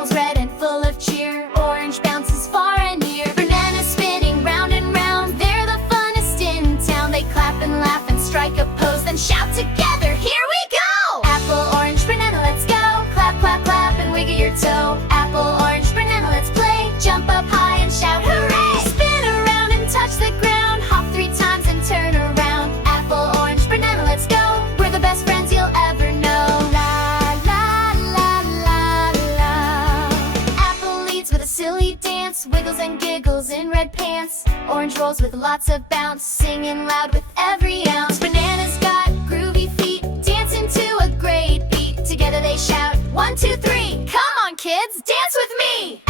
Apple's red and full of cheer. Orange bounces far and near. Banana spinning round and round. They're the funnest in town. They clap and laugh and strike a pose, then shout together, here we go! Apple, orange, banana, let's go. Clap, clap, clap and wiggle your toe. Apple, orange, banana, let's play. Jump up high and shout hooray! Spin around and touch the ground. Hop 3 times and turn around. Apple, orange, banana, let's go. We're the best friends you'll ever know. La, la, la, la, la. Apple leads with a silly dance. Wiggles and giggles in red pants. Orange rolls with lots of bounce. Singing loud with every ounce. Banana's got groovy feet. Dancing to a great beat. Together they shout, 1, 2, 3. Come on kids, dance with me!